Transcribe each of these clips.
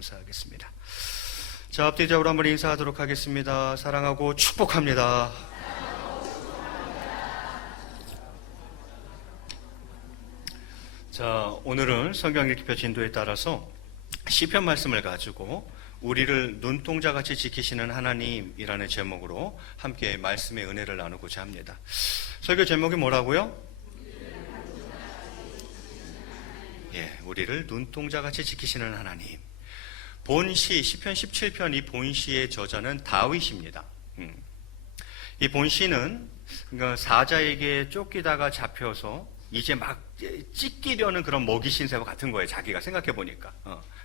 감사하겠습니다. 자, 앞뒤적으로 한번 인사하도록 하겠습니다. 사랑하고 축복합니다. 자, 오늘은 성경 읽기 표 진도에 따라서 시편 말씀을 가지고 우리를 눈동자같이 지키시는 하나님이라는 제목으로 함께 말씀의 은혜를 나누고자 합니다. 설교 제목이 뭐라고요? 우리를 눈동자같이 지키시는 하나님. 본시, 시편 17편 이 본시의 저자는 다윗입니다. 이 본시는 그러니까 사자에게 쫓기다가 잡혀서 이제 막 찢기려는 그런 먹이 신세와 같은 거예요. 자기가 생각해 보니까.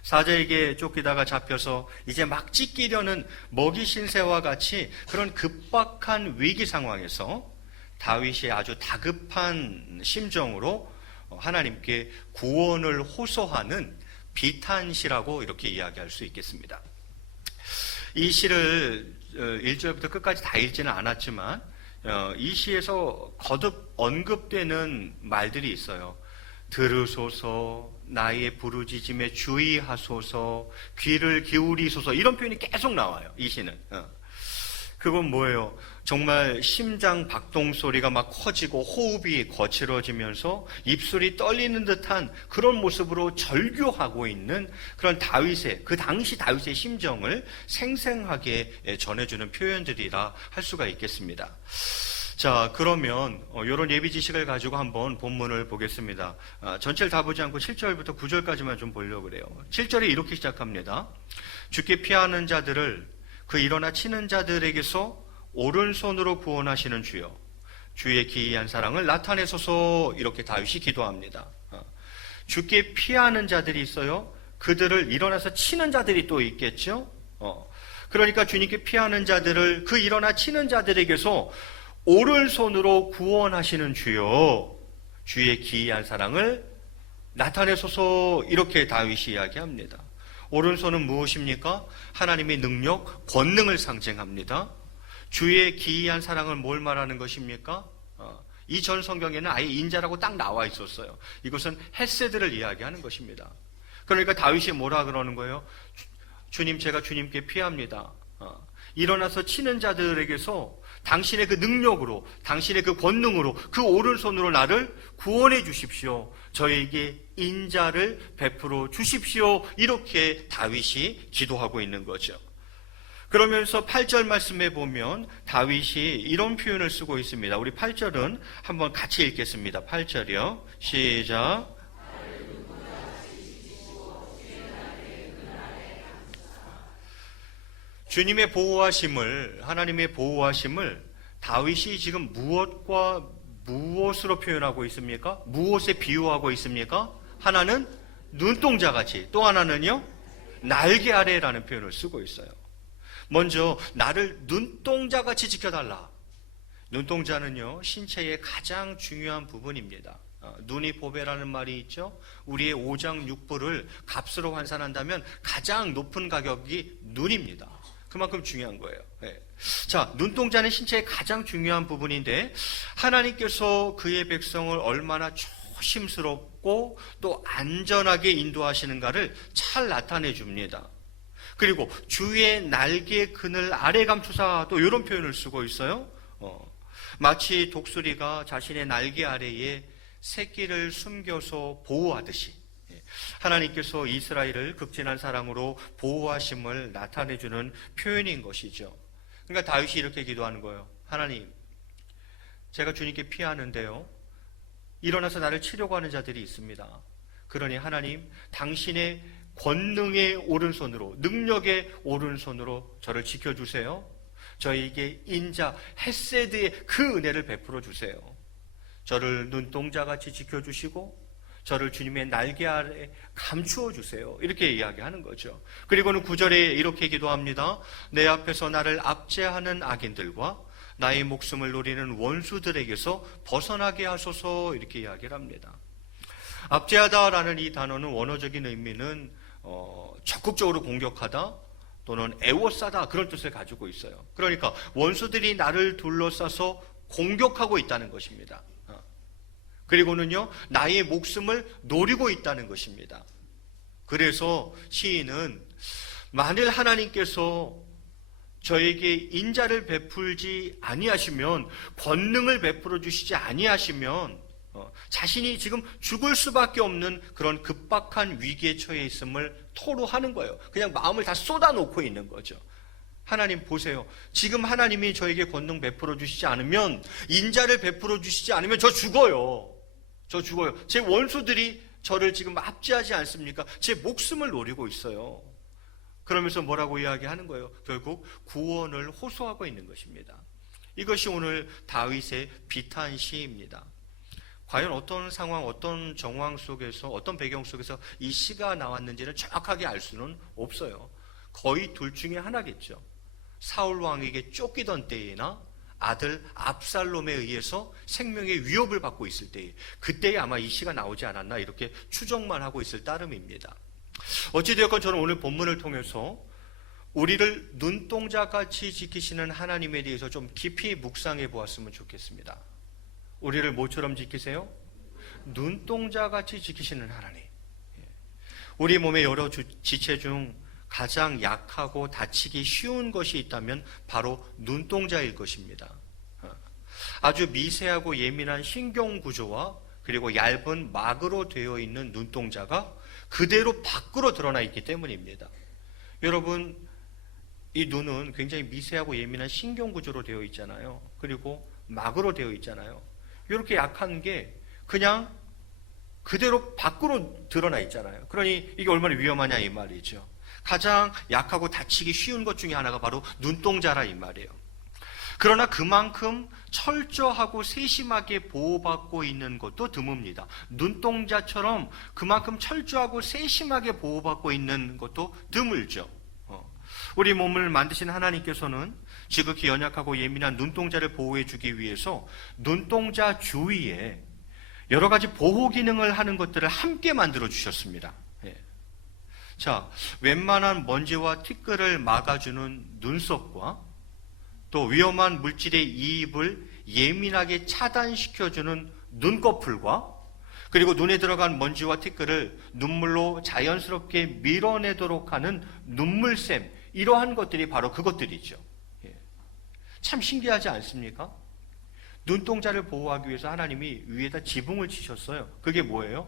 사자에게 쫓기다가 잡혀서 이제 막 찢기려는 먹이 신세와 같이 그런 급박한 위기 상황에서 다윗이 아주 다급한 심정으로 하나님께 구원을 호소하는 비탄시라고 이렇게 이야기할 수 있겠습니다. 이 시를 1절부터 끝까지 다 읽지는 않았지만 이 시에서 거듭 언급되는 말들이 있어요. 들으소서, 나의 부르짖음에 주의하소서, 귀를 기울이소서, 이런 표현이 계속 나와요. 이 시는. 그건 뭐예요? 정말 심장 박동 소리가 막 커지고 호흡이 거칠어지면서 입술이 떨리는 듯한 그런 모습으로 절규하고 있는 그런 다윗의, 그 당시 다윗의 심정을 생생하게 전해주는 표현들이라 할 수가 있겠습니다. 자, 그러면 이런 예비 지식을 가지고 한번 본문을 보겠습니다. 전체를 다 보지 않고 7절부터 9절까지만 좀 보려고 그래요. 7절에 이렇게 시작합니다. 주께 피하는 자들을 그 일어나 치는 자들에게서 오른손으로 구원하시는 주여, 주의 기이한 사랑을 나타내소서, 이렇게 다윗이 기도합니다. 주께 피하는 자들이 있어요. 그들을 일어나서 치는 자들이 또 있겠죠. 그러니까 주님께 피하는 자들을 그 일어나 치는 자들에게서 오른손으로 구원하시는 주여, 주의 기이한 사랑을 나타내소서, 이렇게 다윗이 이야기합니다. 오른손은 무엇입니까? 하나님의 능력, 권능을 상징합니다. 주의 기이한 사랑을 뭘 말하는 것입니까? 이 전 성경에는 아예 인자라고 딱 나와 있었어요. 이것은 헤세드를 이야기하는 것입니다. 그러니까 다윗이 뭐라 그러는 거예요? 주님, 제가 주님께 피합니다. 일어나서 치는 자들에게서 당신의 그 능력으로, 당신의 그 권능으로, 그 오른손으로 나를 구원해 주십시오. 저에게 인자를 베풀어 주십시오. 이렇게 다윗이 기도하고 있는 거죠. 그러면서 8절 말씀에 보면 다윗이 이런 표현을 쓰고 있습니다. 우리 8절은 한번 같이 읽겠습니다. 8절이요. 시작. 주님의 보호하심을, 하나님의 보호하심을 다윗이 지금 무엇과 무엇으로 표현하고 있습니까? 무엇에 비유하고 있습니까? 하나는 눈동자같이, 또 하나는요, 날개 아래라는 표현을 쓰고 있어요. 먼저 나를 눈동자같이 지켜달라. 눈동자는요, 신체의 가장 중요한 부분입니다. 눈이 보배라는 말이 있죠. 우리의 오장육부를 값으로 환산한다면 가장 높은 가격이 눈입니다. 그만큼 중요한 거예요. 자, 눈동자는 신체의 가장 중요한 부분인데 하나님께서 그의 백성을 얼마나 조심스럽고 또 안전하게 인도하시는가를 잘 나타내 줍니다. 그리고 주의 날개 그늘 아래 감추사, 또 이런 표현을 쓰고 있어요. 마치 독수리가 자신의 날개 아래에 새끼를 숨겨서 보호하듯이 하나님께서 이스라엘을 극진한 사랑으로 보호하심을 나타내주는 표현인 것이죠. 그러니까 다윗이 이렇게 기도하는 거예요. 하나님, 제가 주님께 피하는데요, 일어나서 나를 치려고 하는 자들이 있습니다. 그러니 하나님, 당신의 권능의 오른손으로, 능력의 오른손으로 저를 지켜주세요. 저에게 인자, 헤세드의 그 은혜를 베풀어 주세요. 저를 눈동자같이 지켜주시고 저를 주님의 날개 아래 감추어 주세요. 이렇게 이야기하는 거죠. 그리고는 9절에 이렇게 기도합니다. 내 앞에서 나를 압제하는 악인들과 나의 목숨을 노리는 원수들에게서 벗어나게 하소서, 이렇게 이야기를 합니다. 압제하다라는 이 단어는 원어적인 의미는 적극적으로 공격하다 또는 애워싸다, 그런 뜻을 가지고 있어요. 그러니까 원수들이 나를 둘러싸서 공격하고 있다는 것입니다. 그리고는요, 나의 목숨을 노리고 있다는 것입니다. 그래서 시인은 만일 하나님께서 저에게 인자를 베풀지 아니하시면, 권능을 베풀어 주시지 아니하시면 자신이 지금 죽을 수밖에 없는 그런 급박한 위기에 처해 있음을 토로하는 거예요. 그냥 마음을 다 쏟아놓고 있는 거죠. 하나님 보세요. 지금 하나님이 저에게 권능 베풀어 주시지 않으면, 인자를 베풀어 주시지 않으면 저 죽어요. 저 죽어요. 제 원수들이 저를 지금 압제하지 않습니까? 제 목숨을 노리고 있어요. 그러면서 뭐라고 이야기하는 거예요? 결국 구원을 호소하고 있는 것입니다. 이것이 오늘 다윗의 비탄 시입니다. 과연 어떤 상황, 어떤 정황 속에서, 어떤 배경 속에서 이 시가 나왔는지는 정확하게 알 수는 없어요. 거의 둘 중에 하나겠죠. 사울 왕에게 쫓기던 때이나 아들 압살롬에 의해서 생명의 위협을 받고 있을 때에, 그때에 아마 이 시가 나오지 않았나 이렇게 추정만 하고 있을 따름입니다. 어찌되었건 저는 오늘 본문을 통해서 우리를 눈동자같이 지키시는 하나님에 대해서 좀 깊이 묵상해 보았으면 좋겠습니다. 우리를 뭐처럼 지키세요? 눈동자같이 지키시는 하나님. 우리 몸의 여러 지체 중 가장 약하고 다치기 쉬운 것이 있다면 바로 눈동자일 것입니다. 아주 미세하고 예민한 신경구조와 그리고 얇은 막으로 되어 있는 눈동자가 그대로 밖으로 드러나 있기 때문입니다. 여러분, 이 눈은 굉장히 미세하고 예민한 신경구조로 되어 있잖아요. 그리고 막으로 되어 있잖아요. 이렇게 약한 게 그냥 그대로 밖으로 드러나 있잖아요. 그러니 이게 얼마나 위험하냐 이 말이죠. 가장 약하고 다치기 쉬운 것 중에 하나가 바로 눈동자라 이 말이에요. 그러나 그만큼 철저하고 세심하게 보호받고 있는 것도 드뭅니다. 눈동자처럼 그만큼 철저하고 세심하게 보호받고 있는 것도 드물죠. 우리 몸을 만드신 하나님께서는 지극히 연약하고 예민한 눈동자를 보호해 주기 위해서 눈동자 주위에 여러 가지 보호 기능을 하는 것들을 함께 만들어 주셨습니다. 자, 웬만한 먼지와 티끌을 막아주는 눈썹과 또 위험한 물질의 이입을 예민하게 차단시켜주는 눈꺼풀과 그리고 눈에 들어간 먼지와 티끌을 눈물로 자연스럽게 밀어내도록 하는 눈물샘, 이러한 것들이 바로 그것들이죠. 참 신기하지 않습니까? 눈동자를 보호하기 위해서 하나님이 위에다 지붕을 치셨어요. 그게 뭐예요?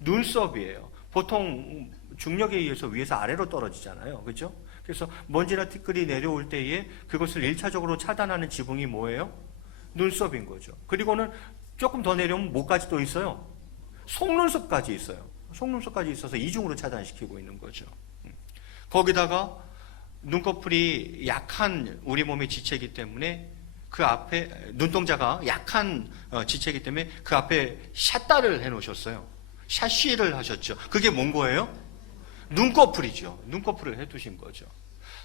눈썹이에요. 보통 중력에 의해서 위에서 아래로 떨어지잖아요. 그렇죠? 그래서 먼지나 티끌이 내려올 때에 그것을 1차적으로 차단하는 지붕이 뭐예요? 눈썹인 거죠. 그리고는 조금 더 내려오면 뭐까지 또 있어요? 속눈썹까지 있어요. 속눈썹까지 있어서 이중으로 차단시키고 있는 거죠. 거기다가 눈꺼풀이 약한 우리 몸의 지체이기 때문에 그 앞에 눈동자가 약한 지체이기 때문에 그 앞에 샷다를 해놓으셨어요. 샷시를 하셨죠. 그게 뭔 거예요? 눈꺼풀이죠. 눈꺼풀을 해두신 거죠.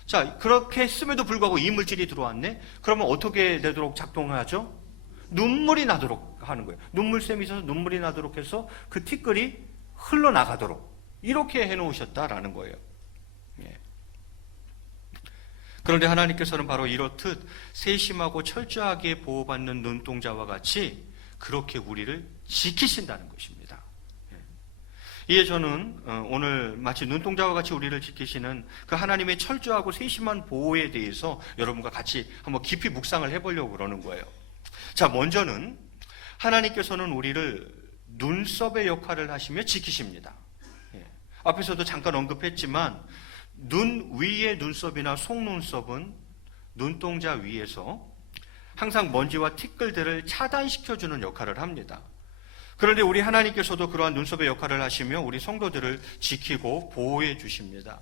자, 그렇게 했음에도 불구하고 이물질이 들어왔네? 그러면 어떻게 되도록 작동하죠? 눈물이 나도록 하는 거예요. 눈물샘이 있어서 눈물이 나도록 해서 그 티끌이 흘러나가도록 이렇게 해놓으셨다라는 거예요. 그런데 하나님께서는 바로 이렇듯 세심하고 철저하게 보호받는 눈동자와 같이 그렇게 우리를 지키신다는 것입니다. 이에 저는 오늘 마치 눈동자와 같이 우리를 지키시는 그 하나님의 철저하고 세심한 보호에 대해서 여러분과 같이 한번 깊이 묵상을 해보려고 그러는 거예요. 자, 먼저는 하나님께서는 우리를 눈썹의 역할을 하시며 지키십니다. 앞에서도 잠깐 언급했지만 눈 위의 눈썹이나 속눈썹은 눈동자 위에서 항상 먼지와 티끌들을 차단시켜주는 역할을 합니다. 그런데 우리 하나님께서도 그러한 눈썹의 역할을 하시며 우리 성도들을 지키고 보호해 주십니다.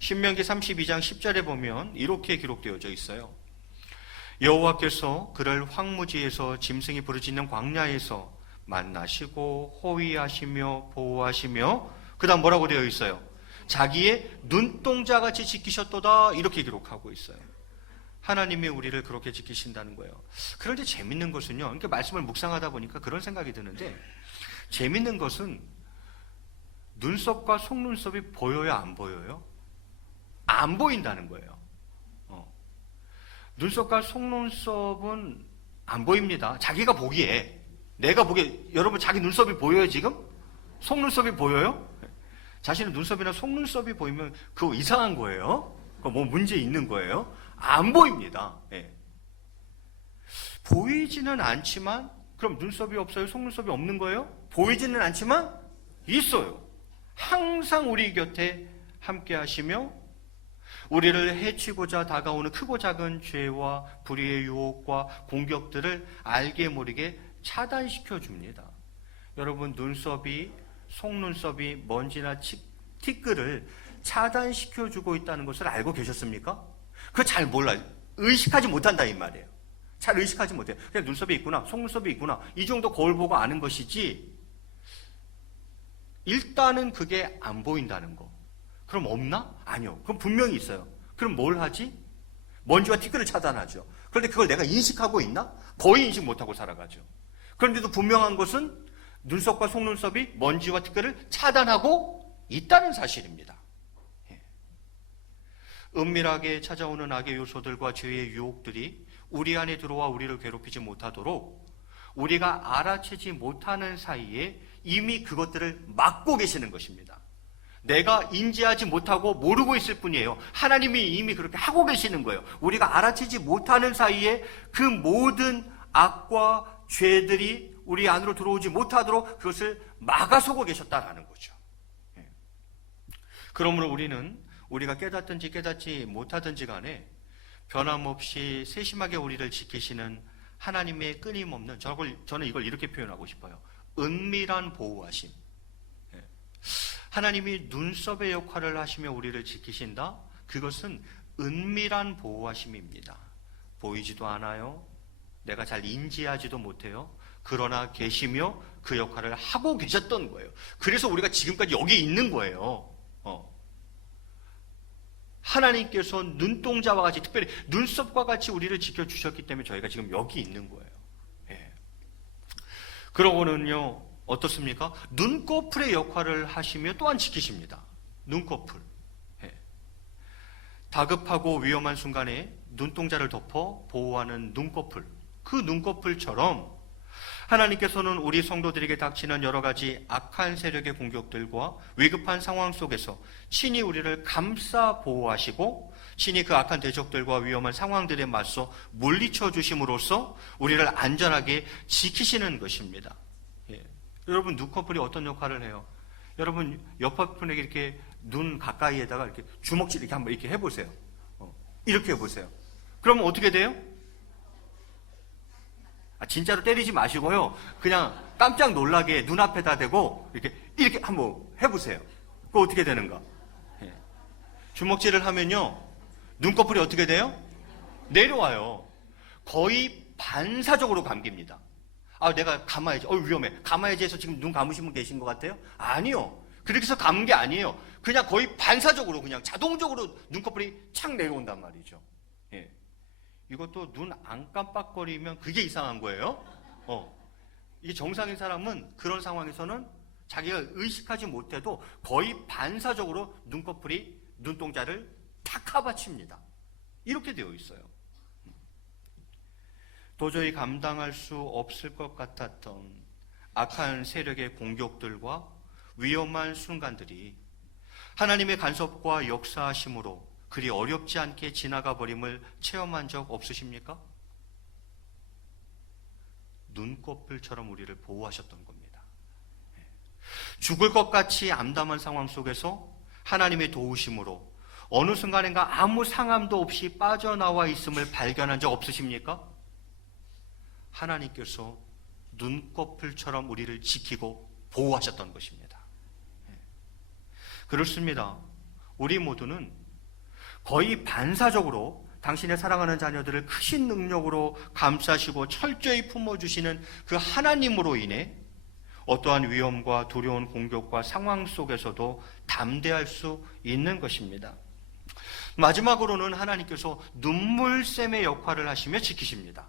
신명기 32장 10절에 보면 이렇게 기록되어져 있어요. 여호와께서 그를 황무지에서 짐승이 부르짖는 광야에서 만나시고 호위하시며 보호하시며 그 다음 뭐라고 되어 있어요? 자기의 눈동자같이 지키셨도다, 이렇게 기록하고 있어요. 하나님이 우리를 그렇게 지키신다는 거예요. 그런데 재밌는 것은요, 이렇게 말씀을 묵상하다 보니까 그런 생각이 드는데, 재밌는 것은 눈썹과 속눈썹이 보여요, 안 보여요? 안 보인다는 거예요. 눈썹과 속눈썹은 안 보입니다. 자기가 보기에, 내가 보기에. 여러분 자기 눈썹이 보여요 지금? 속눈썹이 보여요? 자신의 눈썹이나 속눈썹이 보이면 그거 이상한 거예요? 그거 뭐 문제 있는 거예요? 안 보입니다. 예. 보이지는 않지만 그럼 눈썹이 없어요? 속눈썹이 없는 거예요? 보이지는 않지만 있어요. 항상 우리 곁에 함께 하시며 우리를 해치고자 다가오는 크고 작은 죄와 불의의 유혹과 공격들을 알게 모르게 차단시켜 줍니다. 여러분, 눈썹이, 속눈썹이 먼지나 티끌을 차단시켜 주고 있다는 것을 알고 계셨습니까? 그거 잘 몰라요. 의식하지 못한다 이 말이에요. 잘 의식하지 못해요. 그냥 눈썹이 있구나, 속눈썹이 있구나, 이 정도 거울 보고 아는 것이지, 일단은 그게 안 보인다는 거. 그럼 없나? 아니요. 그럼 분명히 있어요. 그럼 뭘 하지? 먼지와 티끌을 차단하죠. 그런데 그걸 내가 인식하고 있나? 거의 인식 못하고 살아가죠. 그런데도 분명한 것은 눈썹과 속눈썹이 먼지와 티끌을 차단하고 있다는 사실입니다. 예. 은밀하게 찾아오는 악의 요소들과 죄의 유혹들이 우리 안에 들어와 우리를 괴롭히지 못하도록 우리가 알아채지 못하는 사이에 이미 그것들을 막고 계시는 것입니다. 내가 인지하지 못하고 모르고 있을 뿐이에요. 하나님이 이미 그렇게 하고 계시는 거예요. 우리가 알아채지 못하는 사이에 그 모든 악과 죄들이 우리 안으로 들어오지 못하도록 그것을 막아서고 계셨다라는 거죠. 그러므로 우리는 우리가 깨닫든지 깨닫지 못하든지 간에 변함없이 세심하게 우리를 지키시는 하나님의 끊임없는, 저는 이걸 이렇게 표현하고 싶어요. 은밀한 보호하심. 하나님이 눈썹의 역할을 하시며 우리를 지키신다? 그것은 은밀한 보호하심입니다. 보이지도 않아요. 내가 잘 인지하지도 못해요. 그러나 계시며 그 역할을 하고 계셨던 거예요. 그래서 우리가 지금까지 여기 있는 거예요. 하나님께서 눈동자와 같이, 특별히 눈썹과 같이 우리를 지켜주셨기 때문에 저희가 지금 여기 있는 거예요. 예. 그러고는요, 어떻습니까? 눈꺼풀의 역할을 하시며 또한 지키십니다. 눈꺼풀. 예. 다급하고 위험한 순간에 눈동자를 덮어 보호하는 눈꺼풀. 그 눈꺼풀처럼 하나님께서는 우리 성도들에게 닥치는 여러 가지 악한 세력의 공격들과 위급한 상황 속에서 친히 우리를 감싸 보호하시고 친히 그 악한 대적들과 위험한 상황들에 맞서 물리쳐 주심으로써 우리를 안전하게 지키시는 것입니다. 예. 여러분, 눈꺼풀이 어떤 역할을 해요? 여러분, 옆 분에게 이렇게 눈 가까이에다가 이렇게 주먹질 이렇게 한번 이렇게 해보세요. 이렇게 해보세요. 그러면 어떻게 돼요? 진짜로 때리지 마시고요. 그냥 깜짝 놀라게 눈앞에다 대고 이렇게 한번 해보세요. 그거 어떻게 되는가? 예. 주먹질을 하면요, 눈꺼풀이 어떻게 돼요? 내려와요. 거의 반사적으로 감깁니다. 내가 감아야지. 위험해. 감아야지 해서 지금 눈 감으신 분 계신 것 같아요? 아니요. 그렇게 해서 감은 게 아니에요. 그냥 거의 반사적으로, 그냥 자동적으로 눈꺼풀이 착 내려온단 말이죠. 예. 이것도 눈 안 깜빡거리면 그게 이상한 거예요. 이게 정상인 사람은 그런 상황에서는 자기가 의식하지 못해도 거의 반사적으로 눈꺼풀이 눈동자를 탁 카바칩니다. 이렇게 되어 있어요. 도저히 감당할 수 없을 것 같았던 악한 세력의 공격들과 위험한 순간들이 하나님의 간섭과 역사하심으로 그리 어렵지 않게 지나가 버림을 체험한 적 없으십니까? 눈꺼풀처럼 우리를 보호하셨던 겁니다. 죽을 것 같이 암담한 상황 속에서 하나님의 도우심으로 어느 순간인가 아무 상함도 없이 빠져나와 있음을 발견한 적 없으십니까? 하나님께서 눈꺼풀처럼 우리를 지키고 보호하셨던 것입니다. 그렇습니다. 우리 모두는 거의 반사적으로 당신의 사랑하는 자녀들을 크신 능력으로 감싸시고 철저히 품어주시는 그 하나님으로 인해 어떠한 위험과 두려운 공격과 상황 속에서도 담대할 수 있는 것입니다. 마지막으로는 하나님께서 눈물샘의 역할을 하시며 지키십니다.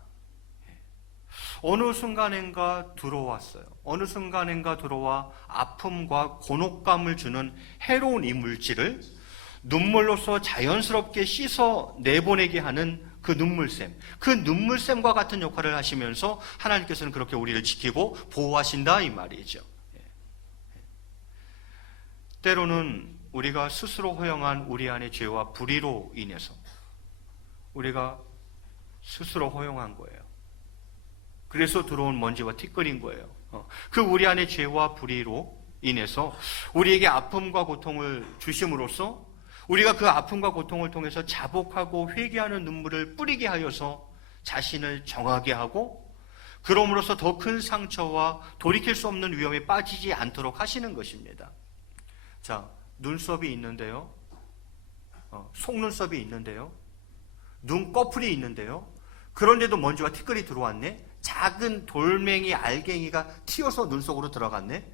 어느 순간인가 들어왔어요. 어느 순간인가 들어와 아픔과 곤혹감을 주는 해로운 이 물질을 눈물로서 자연스럽게 씻어 내보내게 하는 그 눈물샘, 그 눈물샘과 같은 역할을 하시면서 하나님께서는 그렇게 우리를 지키고 보호하신다 이 말이죠. 때로는 우리가 스스로 허용한 우리 안의 죄와 불의로 인해서 우리가 스스로 허용한 거예요. 그래서 들어온 먼지와 티끌인 거예요. 그 우리 안의 죄와 불의로 인해서 우리에게 아픔과 고통을 주심으로써 우리가 그 아픔과 고통을 통해서 자복하고 회개하는 눈물을 뿌리게 하여서 자신을 정하게 하고 그럼으로써 더 큰 상처와 돌이킬 수 없는 위험에 빠지지 않도록 하시는 것입니다. 자, 눈썹이 있는데요. 속눈썹이 있는데요. 눈꺼풀이 있는데요. 그런데도 먼지와 티끌이 들어왔네. 작은 돌멩이 알갱이가 튀어서 눈 속으로 들어갔네.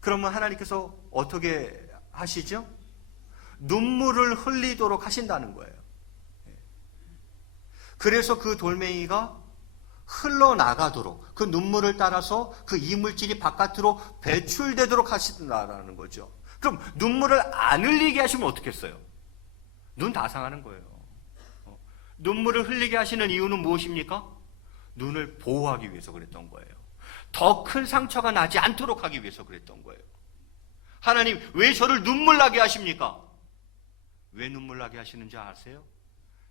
그러면 하나님께서 어떻게 하시죠? 눈물을 흘리도록 하신다는 거예요. 그래서 그 돌멩이가 흘러나가도록 그 눈물을 따라서 그 이물질이 바깥으로 배출되도록 하신다는 거죠. 그럼 눈물을 안 흘리게 하시면 어떻겠어요? 눈 다 상하는 거예요. 눈물을 흘리게 하시는 이유는 무엇입니까? 눈을 보호하기 위해서 그랬던 거예요. 더 큰 상처가 나지 않도록 하기 위해서 그랬던 거예요. 하나님, 왜 저를 눈물 나게 하십니까? 왜 눈물 나게 하시는지 아세요?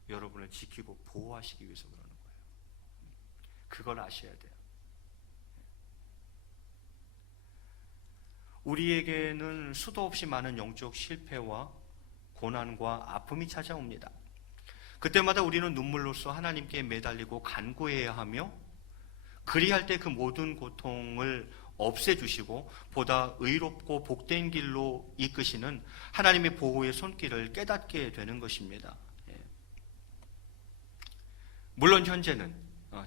여러분을 지키고 보호하시기 위해서 그러는 거예요. 그걸 아셔야 돼요. 우리에게는 수도 없이 많은 영적 실패와 고난과 아픔이 찾아옵니다. 그때마다 우리는 눈물로써 하나님께 매달리고 간구해야 하며 그리할 때 그 모든 고통을 없애주시고 보다 의롭고 복된 길로 이끄시는 하나님의 보호의 손길을 깨닫게 되는 것입니다. 물론 현재는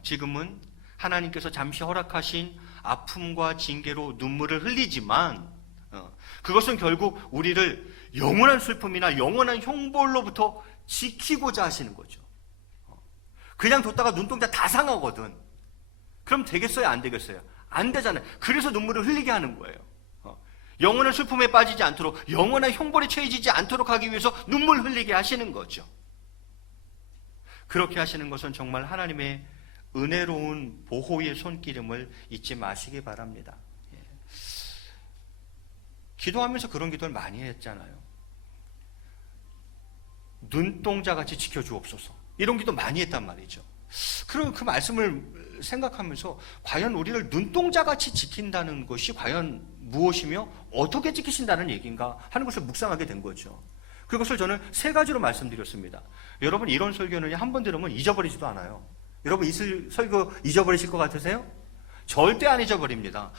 지금은 하나님께서 잠시 허락하신 아픔과 징계로 눈물을 흘리지만 그것은 결국 우리를 영원한 슬픔이나 영원한 형벌로부터 지키고자 하시는 거죠. 그냥 뒀다가 눈동자 다 상하거든. 그럼 되겠어요? 안 되겠어요? 안 되잖아요. 그래서 눈물을 흘리게 하는 거예요. 영원한 슬픔에 빠지지 않도록, 영원한 형벌에 처해지지 않도록 하기 위해서 눈물 흘리게 하시는 거죠. 그렇게 하시는 것은 정말 하나님의 은혜로운 보호의 손길임을 잊지 마시기 바랍니다. 기도하면서 그런 기도를 많이 했잖아요. 눈동자같이 지켜주옵소서. 이런 기도 많이 했단 말이죠. 그럼 그 말씀을 생각하면서 과연 우리를 눈동자같이 지킨다는 것이 과연 무엇이며 어떻게 지키신다는 얘기인가 하는 것을 묵상하게 된 거죠. 그것을 저는 세 가지로 말씀드렸습니다. 여러분, 이런 설교는 한 번 들으면 잊어버리지도 않아요. 여러분, 이 설교 잊어버리실 것 같으세요? 절대 안 잊어버립니다.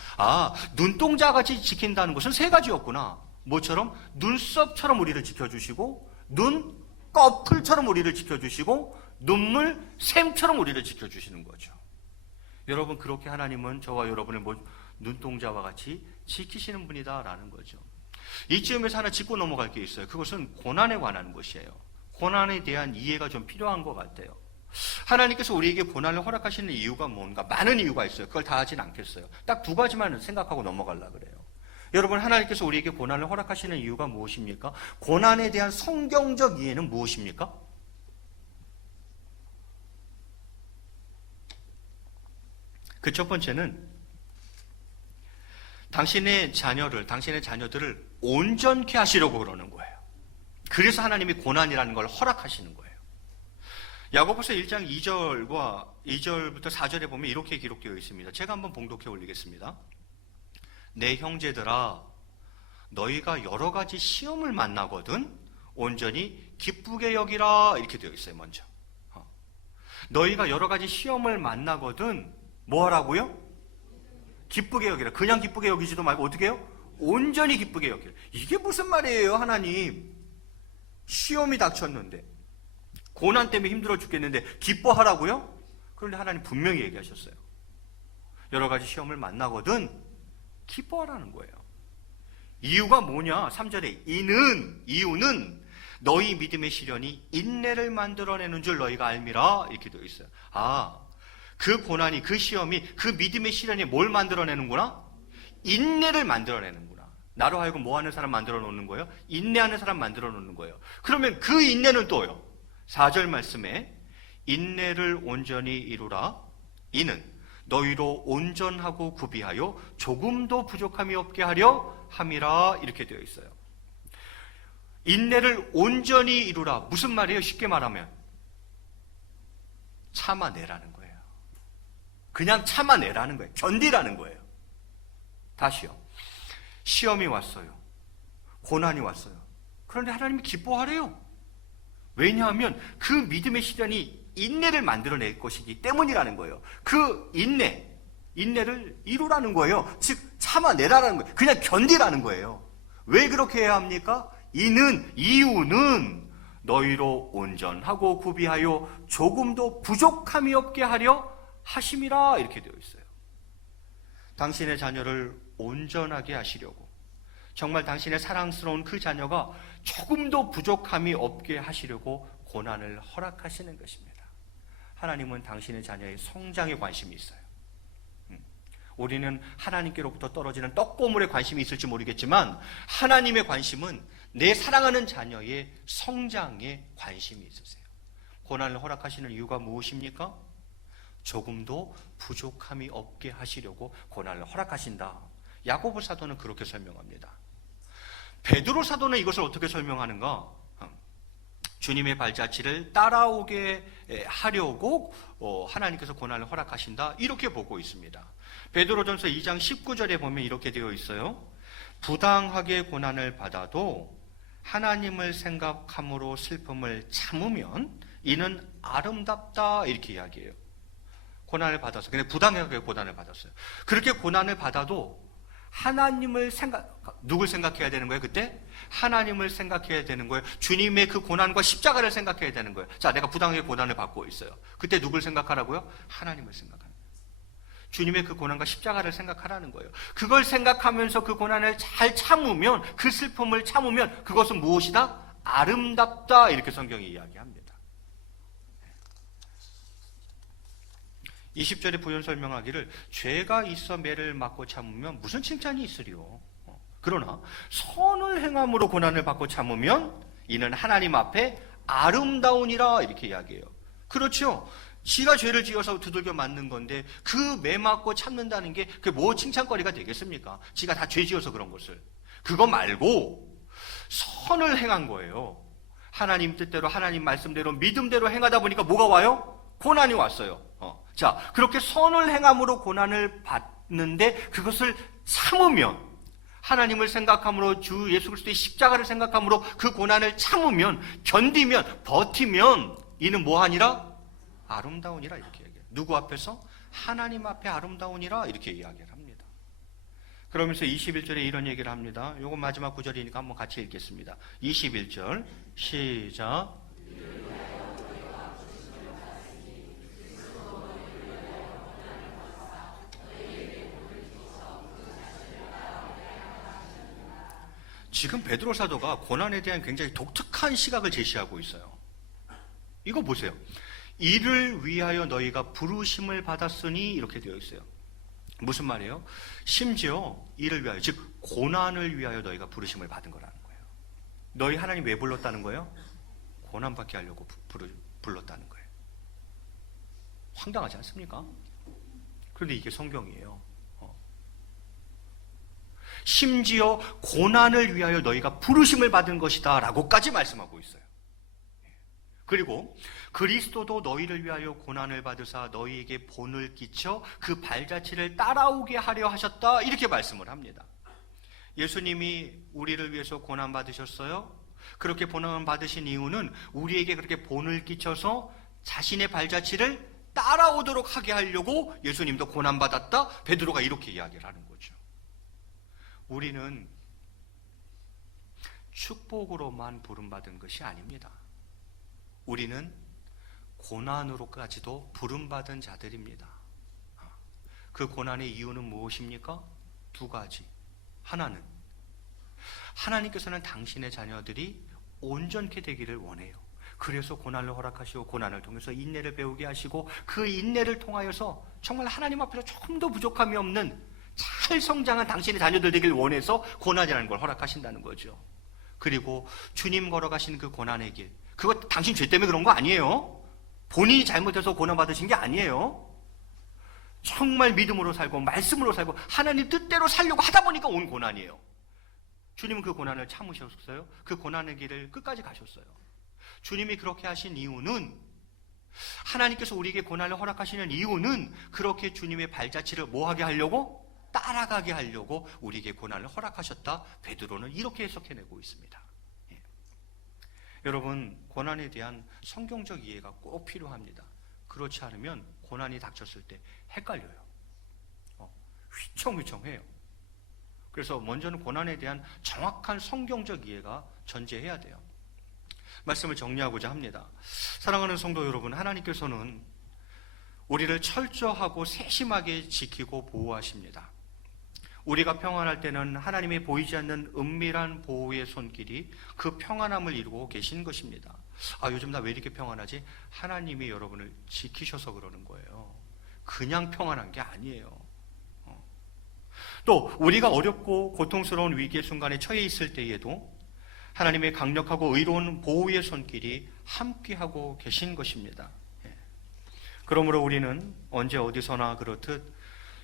눈동자같이 지킨다는 것은 세 가지였구나. 뭐처럼? 눈썹처럼 우리를 지켜주시고 눈꺼풀처럼 우리를 지켜주시고 눈물, 샘처럼 우리를 지켜주시는 거죠. 여러분, 그렇게 하나님은 저와 여러분을 눈동자와 같이 지키시는 분이다라는 거죠. 이쯤에서 하나 짚고 넘어갈 게 있어요. 그것은 고난에 관한 것이에요. 고난에 대한 이해가 좀 필요한 것 같아요. 하나님께서 우리에게 고난을 허락하시는 이유가 뭔가? 많은 이유가 있어요. 그걸 다 하진 않겠어요. 딱 두 가지만 생각하고 넘어가려고 그래요. 여러분, 하나님께서 우리에게 고난을 허락하시는 이유가 무엇입니까? 고난에 대한 성경적 이해는 무엇입니까? 그 첫 번째는 당신의 자녀들을 온전케 하시려고 그러는 거예요. 그래서 하나님이 고난이라는 걸 허락하시는 거예요. 야고보서 1장 2절부터 4절에 보면 이렇게 기록되어 있습니다. 제가 한번 봉독해 올리겠습니다. 내 형제들아, 너희가 여러 가지 시험을 만나거든 온전히 기쁘게 여기라, 이렇게 되어 있어요. 먼저 너희가 여러 가지 시험을 만나거든 뭐 하라고요? 기쁘게 여기라. 그냥 기쁘게 여기지도 말고 어떻게 해요? 온전히 기쁘게 여기라. 이게 무슨 말이에요? 하나님, 시험이 닥쳤는데 고난 때문에 힘들어 죽겠는데 기뻐하라고요? 그런데 하나님 분명히 얘기하셨어요. 여러 가지 시험을 만나거든 기뻐하라는 거예요. 이유가 뭐냐? 3절에 이유는 너희 믿음의 시련이 인내를 만들어내는 줄 너희가 알미라, 이렇게 되어 있어요. 그 고난이, 그 시험이, 그 믿음의 시련이 뭘 만들어내는구나? 인내를 만들어내는구나. 나로 하여금 뭐 하는 사람 만들어 놓는 거예요? 인내하는 사람 만들어 놓는 거예요. 그러면 그 인내는 또요, 4절 말씀에 인내를 온전히 이루라. 이는 너희로 온전하고 구비하여 조금도 부족함이 없게 하려 함이라 이렇게 되어 있어요. 인내를 온전히 이루라. 무슨 말이에요? 쉽게 말하면 참아내라는 거예요. 그냥 참아내라는 거예요. 견디라는 거예요. 다시요. 시험이 왔어요. 고난이 왔어요. 그런데 하나님이 기뻐하래요. 왜냐하면 그 믿음의 시련이 인내를 만들어낼 것이기 때문이라는 거예요. 그 인내를 이루라는 거예요. 즉 참아내라는 거예요. 그냥 견디라는 거예요. 왜 그렇게 해야 합니까? 이유는 너희로 온전하고 구비하여 조금도 부족함이 없게 하려 하심이라 이렇게 되어 있어요. 당신의 자녀를 온전하게 하시려고, 정말 당신의 사랑스러운 그 자녀가 조금도 부족함이 없게 하시려고 고난을 허락하시는 것입니다. 하나님은 당신의 자녀의 성장에 관심이 있어요. 우리는 하나님께로부터 떨어지는 떡고물에 관심이 있을지 모르겠지만 하나님의 관심은 내 사랑하는 자녀의 성장에 관심이 있으세요. 고난을 허락하시는 이유가 무엇입니까? 조금도 부족함이 없게 하시려고 고난을 허락하신다. 야고보 사도는 그렇게 설명합니다. 베드로 사도는 이것을 어떻게 설명하는가? 주님의 발자취를 따라오게 하려고 하나님께서 고난을 허락하신다 이렇게 보고 있습니다. 베드로전서 2장 19절에 보면 이렇게 되어 있어요. 부당하게 고난을 받아도 하나님을 생각함으로 슬픔을 참으면 이는 아름답다 이렇게 이야기해요. 고난을 받았어요. 근데 부당하게 고난을 받았어요. 그렇게 고난을 받아도 누굴 생각해야 되는 거예요? 그때? 하나님을 생각해야 되는 거예요. 주님의 그 고난과 십자가를 생각해야 되는 거예요. 자, 내가 부당하게 고난을 받고 있어요. 그때 누굴 생각하라고요? 하나님을 생각하는 거예요. 주님의 그 고난과 십자가를 생각하라는 거예요. 그걸 생각하면서 그 고난을 잘 참으면, 그 슬픔을 참으면 그것은 무엇이다? 아름답다 이렇게 성경이 이야기합니다. 20절에 부연 설명하기를 죄가 있어 매를 맞고 참으면 무슨 칭찬이 있으리요. 그러나 선을 행함으로 고난을 받고 참으면 이는 하나님 앞에 아름다우니라 이렇게 이야기해요. 그렇죠. 지가 죄를 지어서 두들겨 맞는 건데 그 매 맞고 참는다는 게 그게 뭐 칭찬거리가 되겠습니까? 지가 다 죄 지어서 그런 것을. 그거 말고 선을 행한 거예요. 하나님 뜻대로 하나님 말씀대로 믿음대로 행하다 보니까 뭐가 와요? 고난이 왔어요. 자, 그렇게 선을 행함으로 고난을 받는데 그것을 참으면, 하나님을 생각함으로 주 예수 그리스도의 십자가를 생각함으로 그 고난을 참으면, 견디면, 버티면 이는 뭐하니라? 아름다우니라 이렇게 얘기해요. 누구 앞에서? 하나님 앞에 아름다우니라 이렇게 이야기를 합니다. 그러면서 21절에 이런 얘기를 합니다. 요거 마지막 구절이니까 한번 같이 읽겠습니다. 21절 시작. 지금 베드로 사도가 고난에 대한 굉장히 독특한 시각을 제시하고 있어요. 이거 보세요. 이를 위하여 너희가 부르심을 받았으니 이렇게 되어 있어요. 무슨 말이에요? 심지어 이를 위하여, 즉 고난을 위하여 너희가 부르심을 받은 거라는 거예요. 너희 하나님 왜 불렀다는 거예요? 고난받게 하려고 불렀다는 거예요. 황당하지 않습니까? 그런데 이게 성경이에요. 심지어 고난을 위하여 너희가 부르심을 받은 것이다 라고까지 말씀하고 있어요. 그리고 그리스도도 너희를 위하여 고난을 받으사 너희에게 본을 끼쳐 그 발자취를 따라오게 하려 하셨다 이렇게 말씀을 합니다. 예수님이 우리를 위해서 고난 받으셨어요. 그렇게 고난 받으신 이유는 우리에게 그렇게 본을 끼쳐서 자신의 발자취를 따라오도록 하게 하려고 예수님도 고난 받았다. 베드로가 이렇게 이야기를 하는 거죠. 우리는 축복으로만 부름받은 것이 아닙니다. 우리는 고난으로까지도 부름받은 자들입니다. 그 고난의 이유는 무엇입니까? 두 가지. 하나는 하나님께서는 당신의 자녀들이 온전케 되기를 원해요. 그래서 고난을 허락하시고 고난을 통해서 인내를 배우게 하시고 그 인내를 통하여서 정말 하나님 앞에서 조금 더 부족함이 없는 잘 성장한 당신의 자녀들 되길 원해서 고난이라는 걸 허락하신다는 거죠. 그리고 주님 걸어가신 그 고난의 길, 그거 당신 죄 때문에 그런 거 아니에요. 본인이 잘못해서 고난 받으신 게 아니에요. 정말 믿음으로 살고 말씀으로 살고 하나님 뜻대로 살려고 하다 보니까 온 고난이에요. 주님은 그 고난을 참으셨어요. 그 고난의 길을 끝까지 가셨어요. 주님이 그렇게 하신 이유는, 하나님께서 우리에게 고난을 허락하시는 이유는 그렇게 주님의 발자취를 뭐하게 하려고? 따라가게 하려고 우리에게 고난을 허락하셨다. 베드로는 이렇게 해석해내고 있습니다. 예. 여러분, 고난에 대한 성경적 이해가 꼭 필요합니다. 그렇지 않으면 고난이 닥쳤을 때 헷갈려요. 휘청휘청해요. 그래서 먼저는 고난에 대한 정확한 성경적 이해가 전제해야 돼요. 말씀을 정리하고자 합니다. 사랑하는 성도 여러분, 하나님께서는 우리를 철저하고 세심하게 지키고 보호하십니다. 우리가 평안할 때는 하나님의 보이지 않는 은밀한 보호의 손길이 그 평안함을 이루고 계신 것입니다. 요즘 나 왜 이렇게 평안하지? 하나님이 여러분을 지키셔서 그러는 거예요. 그냥 평안한 게 아니에요. 또 우리가 어렵고 고통스러운 위기의 순간에 처해 있을 때에도 하나님의 강력하고 의로운 보호의 손길이 함께하고 계신 것입니다. 그러므로 우리는 언제 어디서나 그렇듯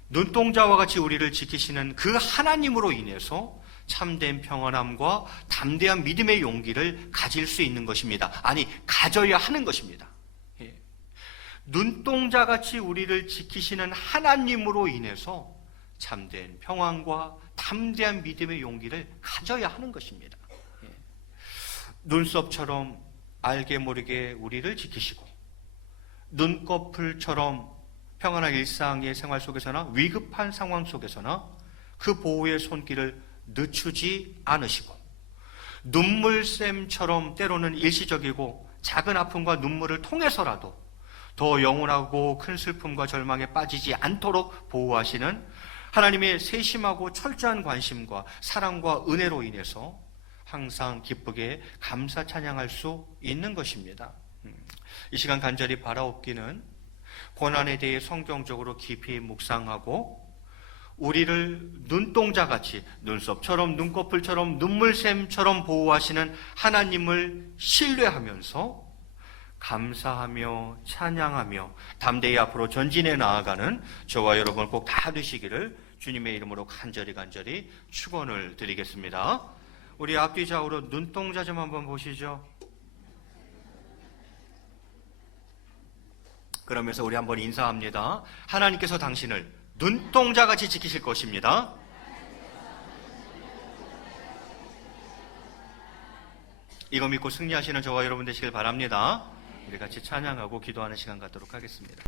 눈동자와 같이 우리를 지키시는 그 하나님으로 인해서 참된 평안함과 담대한 믿음의 용기를 가질 수 있는 것입니다. 아니, 가져야 하는 것입니다. 눈동자같이 우리를 지키시는 하나님으로 인해서 참된 평안과 담대한 믿음의 용기를 가져야 하는 것입니다. 눈썹처럼 알게 모르게 우리를 지키시고, 눈꺼풀처럼 평안한 일상의 생활 속에서나 위급한 상황 속에서나 그 보호의 손길을 늦추지 않으시고, 눈물샘처럼 때로는 일시적이고 작은 아픔과 눈물을 통해서라도 더 영원하고 큰 슬픔과 절망에 빠지지 않도록 보호하시는 하나님의 세심하고 철저한 관심과 사랑과 은혜로 인해서 항상 기쁘게 감사 찬양할 수 있는 것입니다. 이 시간 간절히 바라옵기는 고난에 대해 성경적으로 깊이 묵상하고 우리를 눈동자같이 눈썹처럼 눈꺼풀처럼 눈물샘처럼 보호하시는 하나님을 신뢰하면서 감사하며 찬양하며 담대히 앞으로 전진해 나아가는 저와 여러분 꼭 다 되시기를 주님의 이름으로 간절히 축원을 드리겠습니다. 우리 앞뒤 좌우로 눈동자 좀 한번 보시죠. 그러면서 우리 한번 인사합니다. 하나님께서 당신을 눈동자같이 지키실 것입니다. 이거 믿고 승리하시는 저와 여러분 되시길 바랍니다. 우리 같이 찬양하고 기도하는 시간 갖도록 하겠습니다.